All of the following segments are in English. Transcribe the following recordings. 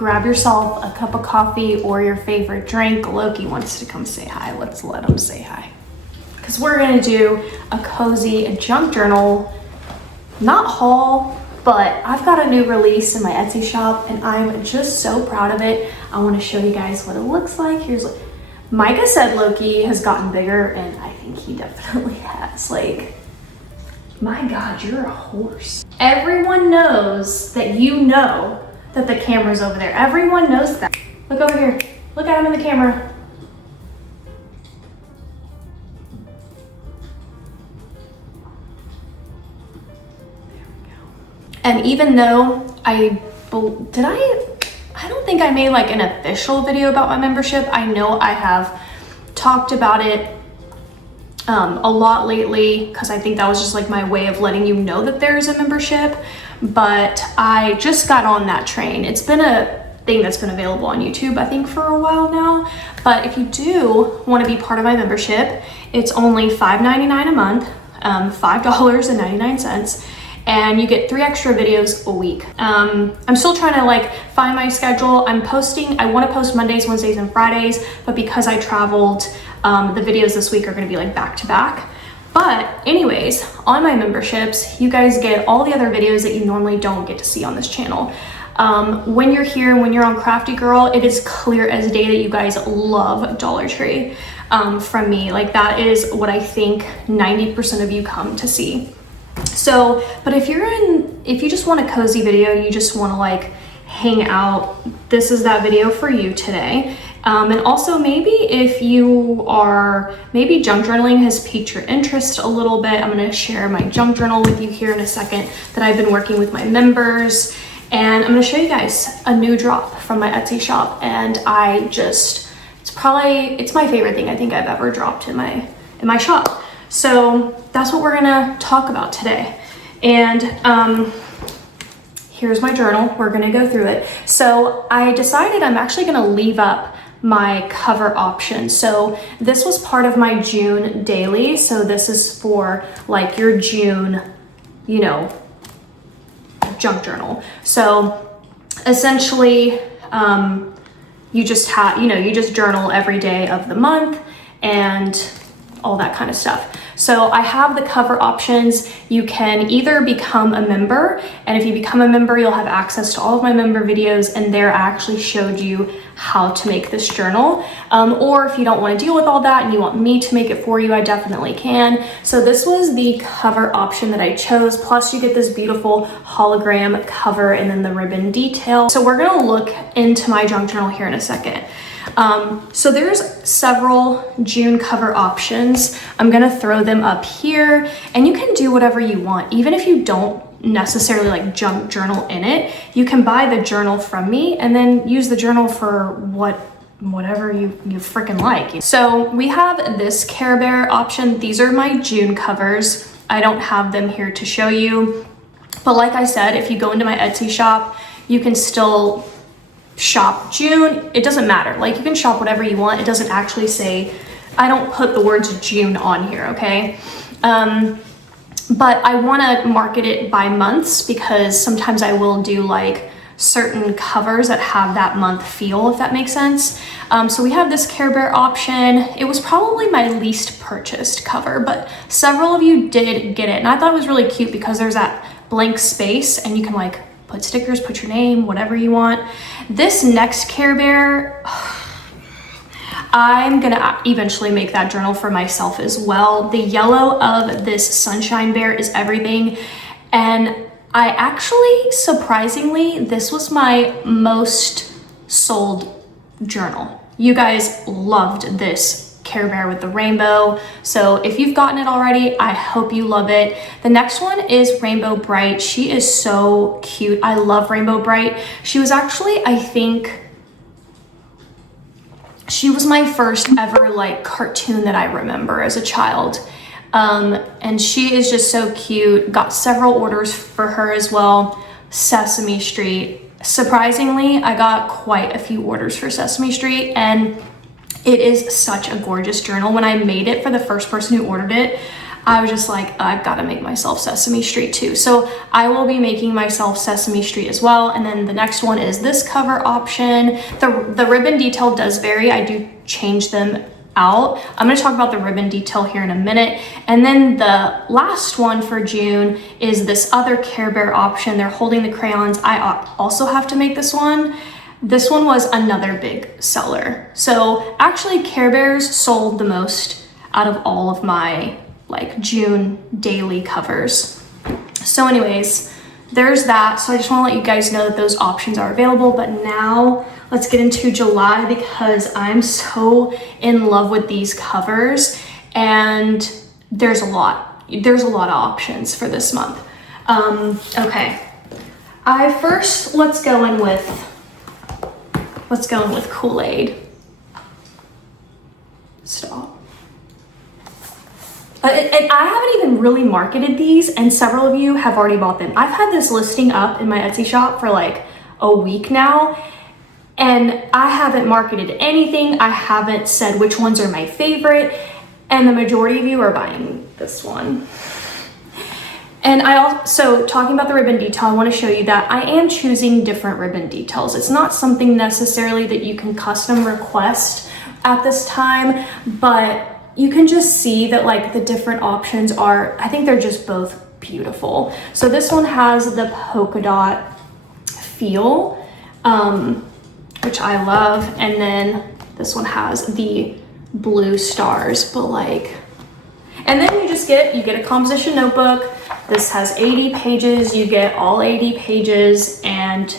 grab yourself a cup of coffee or your favorite drink. Loki wants to come say hi. Let's let him say hi. Because we're gonna do a cozy junk journal, not haul, but I've got a new release in my Etsy shop and I'm just so proud of it. I wanna show you guys what it looks like. Here's what Micah said. Loki has gotten bigger, and I think he definitely has. Like, my God, you're a horse. Everyone knows that you know that the camera's over there. Everyone knows that. Look over here. Look at him in the camera. There we go. And even though I don't think I made like an official video about my membership. I know I have talked about it a lot lately because I think that was just like my way of letting you know that there's a membership, but I just got on that train. It's been a thing that's been available on YouTube, I think, for a while now. But if you do want to be part of my membership, it's only $5.99 a month, $5.99. And you get 3 extra videos a week. I'm still trying to like find my schedule. I want to post Mondays, Wednesdays, and Fridays, but because I traveled, the videos this week are going to be like back to back. But anyways, on my memberships, you guys get all the other videos that you normally don't get to see on this channel. When you're here, when you're on CraftyGirl, it is clear as day that you guys love Dollar Tree from me. Like, that is what I think 90% of you come to see. So, but if you just want a cozy video, you just want to like hang out, this is that video for you today. And also maybe if you are, maybe junk journaling has piqued your interest a little bit, I'm going to share my junk journal with you here in a second that I've been working with my members. And I'm going to show you guys a new drop from my Etsy shop. And it's my favorite thing I think I've ever dropped in my shop. So that's what we're gonna talk about today. And here's my journal. We're gonna go through it. So I decided I'm actually gonna leave up my cover option. So this was part of my June daily. So this is for like your June, junk journal. So essentially, you just journal every day of the month and all that kind of stuff. So I have the cover options. You can either become a member, and if you become a member, you'll have access to all of my member videos, and there I actually showed you how to make this journal. Or if you don't want to deal with all that and you want me to make it for you, I definitely can. So this was the cover option that I chose, plus you get this beautiful hologram cover and then the ribbon detail. So we're gonna look into my junk journal here in a second. So there's several June cover options. I'm gonna throw them up here, and you can do whatever you want. Even if you don't necessarily like junk journal in it, you can buy the journal from me and then use the journal for whatever you freaking like. So we have this Care Bear option. These are my June covers. I don't have them here to show you, but like I said, if you go into my Etsy shop, you can still shop June. It doesn't matter. Like, you can shop whatever you want. It doesn't actually say, I don't put the words June on here, okay? But I want to market it by months because sometimes I will do like certain covers that have that month feel, if that makes sense. So we have this Care Bear option. It was probably my least purchased cover, but several of you did get it. And I thought it was really cute because there's that blank space and you can like put stickers, put your name, whatever you want. This next Care Bear, I'm gonna eventually make that journal for myself as well. The yellow of this Sunshine Bear is everything. And I actually, surprisingly, this was my most sold journal. You guys loved this Care Bear with the rainbow. So if you've gotten it already, I hope you love it. The next one is Rainbow Bright. She is so cute. I love Rainbow Bright. She was actually, I think, she was my first ever like cartoon that I remember as a child. And she is just so cute. Got several orders for her as well. Sesame Street. Surprisingly, I got quite a few orders for Sesame Street, and it is such a gorgeous journal. When I made it for the first person who ordered it, I was just like, I've got to make myself Sesame Street too. So I will be making myself Sesame Street as well. And then the next one is this cover option. The ribbon detail does vary. I do change them out. I'm going to talk about the ribbon detail here in a minute. And then the last one for June is this other Care Bear option. They're holding the crayons. I also have to make this one. This one was another big seller. So actually Care Bears sold the most out of all of my like June daily covers. So anyways, there's that. So I just want to let you guys know that those options are available. But now let's get into July because I'm so in love with these covers and there's a lot of options for this month. Okay. Let's go in with Kool-Aid. Stop. And I haven't even really marketed these and several of you have already bought them. I've had this listing up in my Etsy shop for like a week now and I haven't marketed anything. I haven't said which ones are my favorite and the majority of you are buying this one. And so talking about the ribbon detail, I want to show you that I am choosing different ribbon details. It's not something necessarily that you can custom request at this time, but you can just see that like the different options I think they're just both beautiful. So this one has the polka dot feel, which I love. And then this one has the blue stars, but like, and then you get a composition notebook. This has 80 pages. You get all 80 pages and,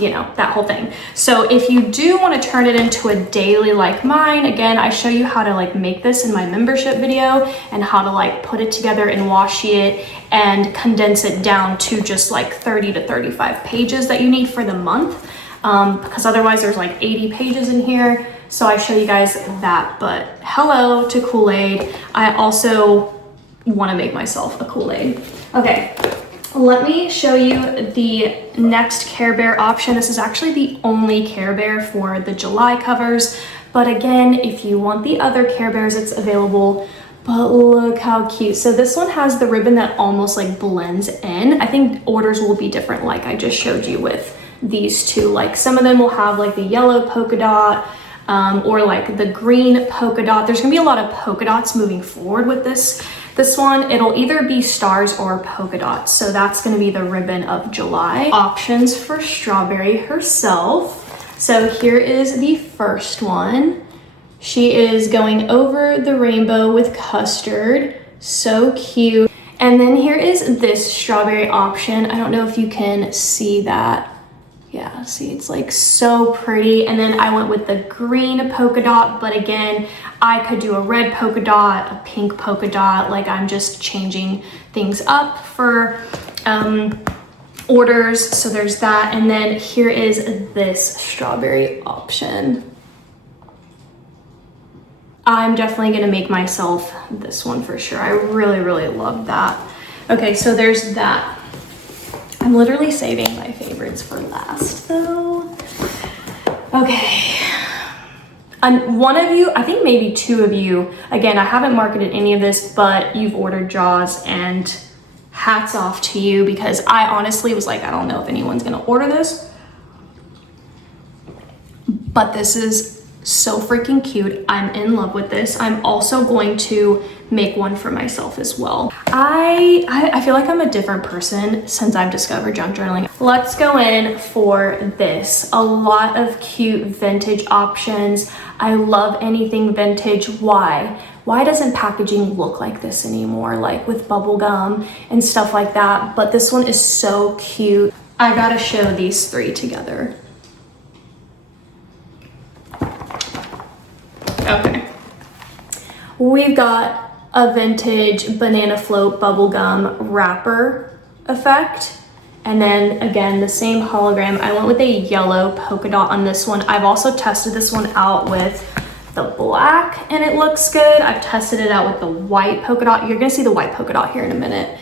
you know, that whole thing. So if you do want to turn it into a daily like mine, again, I show you how to like make this in my membership video and how to like put it together and washi it and condense it down to just like 30 to 35 pages that you need for the month. Because otherwise there's like 80 pages in here. So I show you guys that, but hello to Kool-Aid. I also want to make myself a Kool-Aid. Okay, let me show you the next Care Bear option. This is actually the only Care Bear for the July covers. But again, if you want the other Care Bears, it's available. But look how cute. So this one has the ribbon that almost like blends in. I think orders will be different like I just showed you with these two. Like some of them will have like the yellow polka dot, or like the green polka dot. There's gonna be a lot of polka dots moving forward with this one. It'll either be stars or polka dots. So that's gonna be the ribbon of July. Options for Strawberry herself. So here is the first one. She is going over the rainbow with custard. So cute. And then here is this strawberry option. I don't know if you can see that. Yeah, see, it's like so pretty. And then I went with the green polka dot, but again, I could do a red polka dot, a pink polka dot. Like I'm just changing things up for orders. So there's that. And then here is this strawberry option. I'm definitely gonna make myself this one for sure. I really, really love that. Okay, so there's that. I'm literally saving my favorites for last though. Okay. And one of you, I think maybe two of you, again, I haven't marketed any of this, but you've ordered Jaws and hats off to you because I honestly was like, I don't know if anyone's gonna order this, but this is so freaking cute. I'm in love with this. I'm also going to make one for myself as well. I feel like I'm a different person since I've discovered junk journaling. Let's go in for this. A lot of cute vintage options. I love anything vintage. Why? Why doesn't packaging look like this anymore? Like with bubble gum and stuff like that. But this one is so cute. I gotta show these three together. Okay. We've got a vintage banana float bubblegum wrapper effect. And then again, the same hologram. I went with a yellow polka dot on this one. I've also tested this one out with the black and it looks good. I've tested it out with the white polka dot. You're gonna see the white polka dot here in a minute.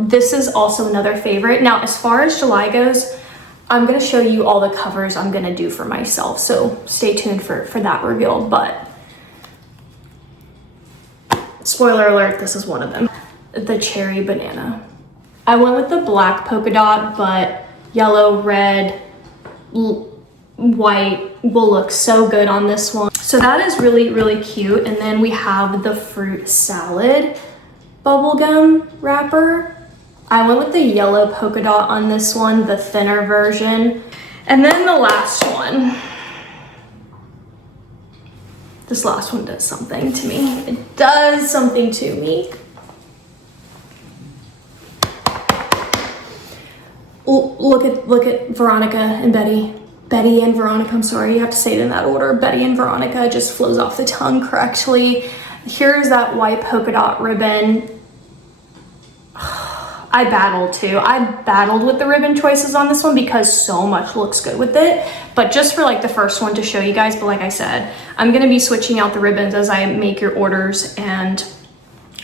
This is also another favorite. Now, as far as July goes, I'm gonna show you all the covers I'm gonna do for myself. So stay tuned for that reveal, but spoiler alert, this is one of them. The cherry banana. I went with the black polka dot, but yellow, red, white will look so good on this one. So that is really, really cute. And then we have the fruit salad bubblegum wrapper. I went with the yellow polka dot on this one, the thinner version. And then the last one. This last one does something to me. It does something to me. Look at Veronica and Betty. Betty and Veronica, I'm sorry, you have to say it in that order. Betty and Veronica just flows off the tongue correctly. Here's that white polka dot ribbon. I battled too. I battled with the ribbon choices on this one because so much looks good with it. But just for like the first one to show you guys, but like I said, I'm gonna be switching out the ribbons as I make your orders. And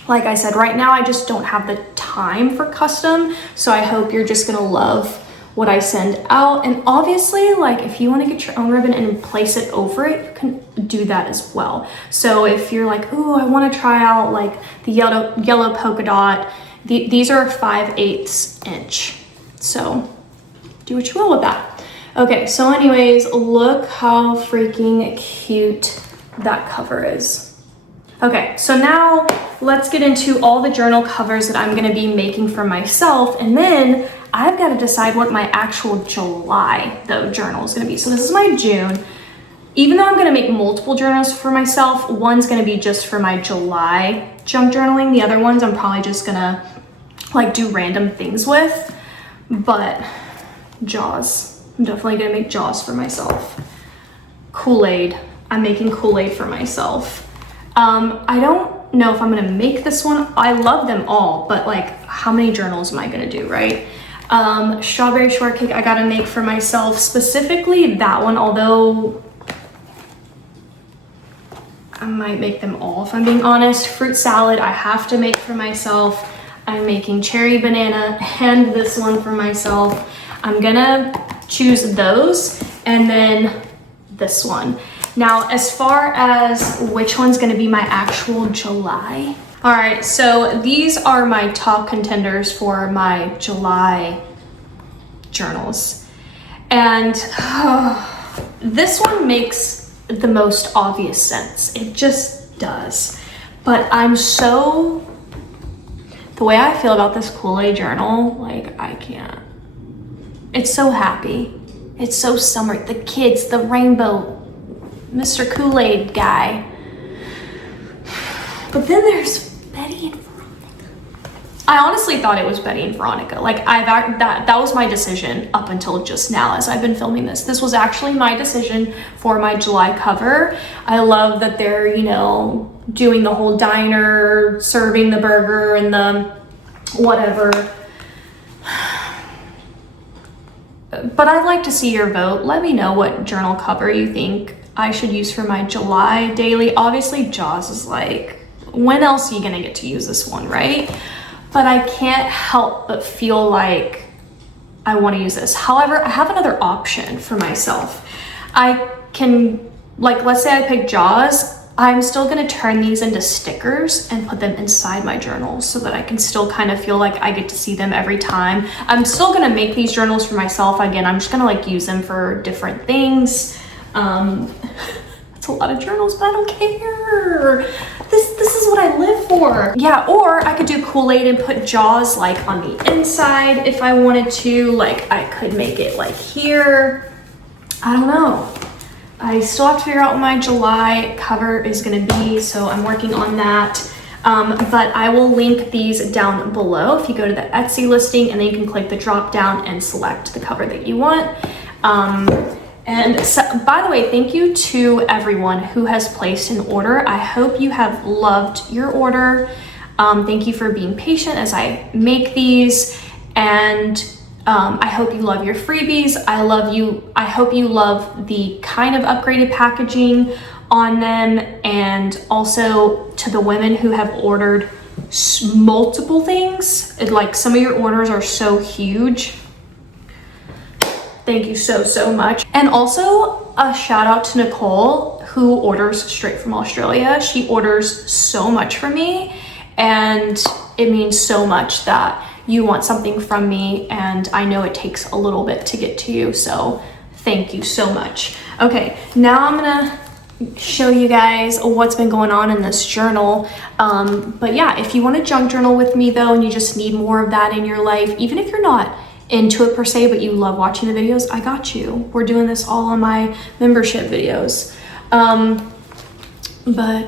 like I said, right now I just don't have the time for custom. So I hope you're just gonna love what I send out. And obviously, like if you wanna get your own ribbon and place it over it, you can do that as well. So if you're like, ooh, I wanna try out like the yellow polka dot, these are 5/8 inch. So do what you will with that. Okay, so anyways, look how freaking cute that cover is. Okay, so now let's get into all the journal covers that I'm gonna be making for myself, and then I've got to decide what my actual July though journal is gonna be. So this is my June. Even though I'm gonna make multiple journals for myself, one's gonna be just for my July junk journaling. The other ones I'm probably just gonna like do random things with, but Jaws. I'm definitely gonna make Jaws for myself. Kool-Aid. I'm making Kool-Aid for myself. I don't know if I'm gonna make this one. I love them all, but like how many journals am I gonna do, right? Strawberry shortcake I gotta make for myself, specifically that one, although I might make them all if I'm being honest. Fruit salad I have to make for myself. I'm making cherry banana and this one for myself. I'm gonna choose those and then this one. Now, as far as which one's gonna be my actual July. All right, so these are my top contenders for my July journals. And this one makes the most obvious sense. It just does. But the way I feel about this Kool-Aid journal, like I can't. It's so happy. It's so summer. The kids, the rainbow, Mr. Kool-Aid guy. But then there's Betty and Veronica. I honestly thought it was Betty and Veronica. Like that was my decision up until just now as I've been filming this. This was actually my decision for my July cover. I love that they're, you know, doing the whole diner, serving the burger and the whatever. But I'd like to see your vote. Let me know what journal cover you think I should use for my July daily. Obviously, Jaws is like, when else are you gonna get to use this one, right? But I can't help but feel like I wanna use this. However, I have another option for myself. I can, like, let's say I pick Jaws, I'm still gonna turn these into stickers and put them inside my journals so that I can still kind of feel like I get to see them every time. I'm still gonna make these journals for myself. Again, I'm just gonna like use them for different things. That's a lot of journals, but I don't care. This is what I live for. Yeah, or I could do Kool-Aid and put Jaws like on the inside if I wanted to. Like I could make it like here. I don't know. I still have to figure out what my July cover is gonna be, so I'm working on that. But I will link these down below if you go to the Etsy listing, and then you can click the drop down and select the cover that you want. And so, by the way, thank you to everyone who has placed an order. I hope you have loved your order. Thank you for being patient as I make these, and I hope you love your freebies. I hope you love the kind of upgraded packaging on them, and also to the women who have ordered multiple things. Like some of your orders are so huge. thank you so, so much. And also a shout out to Nicole, who orders straight from Australia. She orders so much for me, and it means so much that you want something from me, and I know it takes a little bit to get to you, so thank you so much. Okay, now I'm gonna show you guys what's been going on in this journal. But yeah, if you want to junk journal with me though, and you just need more of that in your life, even if you're not into it per se, but you love watching the videos, I got you. We're doing this all on my membership videos. But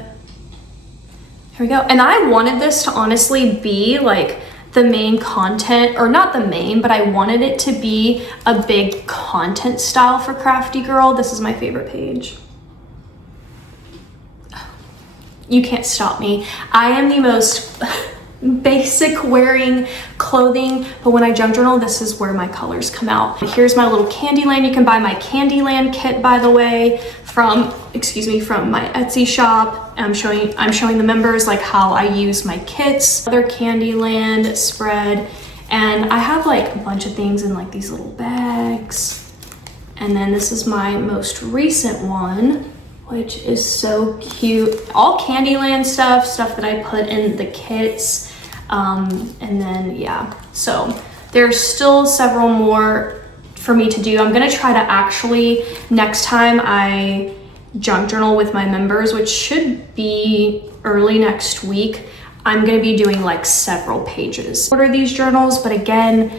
here we go. And I wanted this to honestly be like the main content, or not the main, but I wanted it to be a big content style for CraftyGirl. This is my favorite page. You can't stop me. I am the most basic wearing clothing, but when I junk journal, this is where my colors come out. Here's my little Candyland. You can buy my Candyland kit, by the way, from my Etsy shop. I'm showing the members like how I use my kits. Other Candyland spread, and I have like a bunch of things in like these little bags. And then this is my most recent one, which is so cute. All Candyland stuff that I put in the kits. And then, yeah, so there's still several more for me to do. I'm gonna try to actually, next time I junk journal with my members, which should be early next week, I'm gonna be doing like several pages. Order these journals, but again,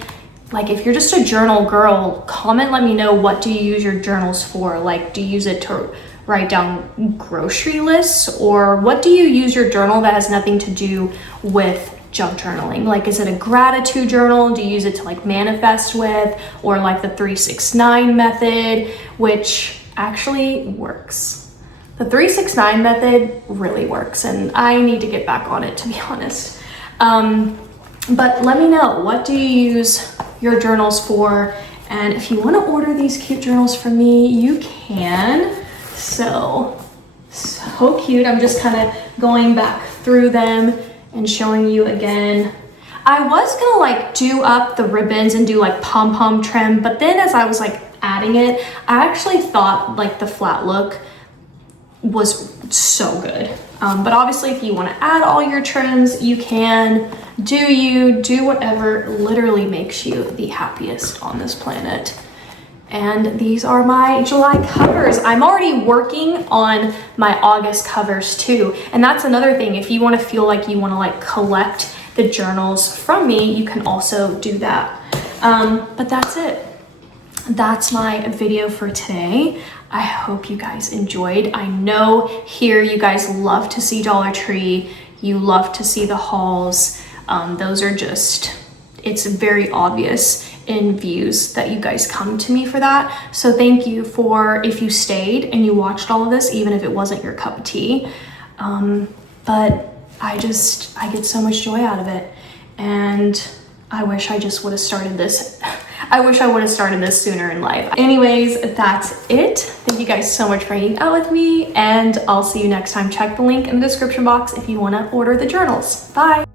like if you're just a journal girl, comment, let me know, what do you use your journals for? Like, do you use it to write down grocery lists, or what do you use your journal that has nothing to do with junk journaling? Like, is it a gratitude journal? Do you use it to like manifest with, or like the 369 method, which actually works? The 369 method really works, and I need to get back on it, to be honest. But let me know, what do you use your journals for? And if you want to order these cute journals from me, you can. So cute. I'm just kind of going back through them and showing you again. I was gonna like do up the ribbons and do like pom-pom trim, but then as I was like adding it, I actually thought like the flat look was so good. But obviously if you want to add all your trims, you can. Do whatever literally makes you the happiest on this planet. And these are my July covers. I'm already working on my August covers too. And that's another thing. If you want to feel like you want to like collect the journals from me, you can also do that. But that's it. That's my video for today. I hope you guys enjoyed. I know here you guys love to see Dollar Tree. You love to see the hauls. Those are just, it's very obvious in views that you guys come to me for that. So thank you for, if you stayed and you watched all of this, even if it wasn't your cup of tea. But I get so much joy out of it. And I wish I just would have started this. I wish I would have started this sooner in life. Anyways, that's it. Thank you guys so much for hanging out with me, and I'll see you next time. Check the link in the description box if you want to order the journals. Bye.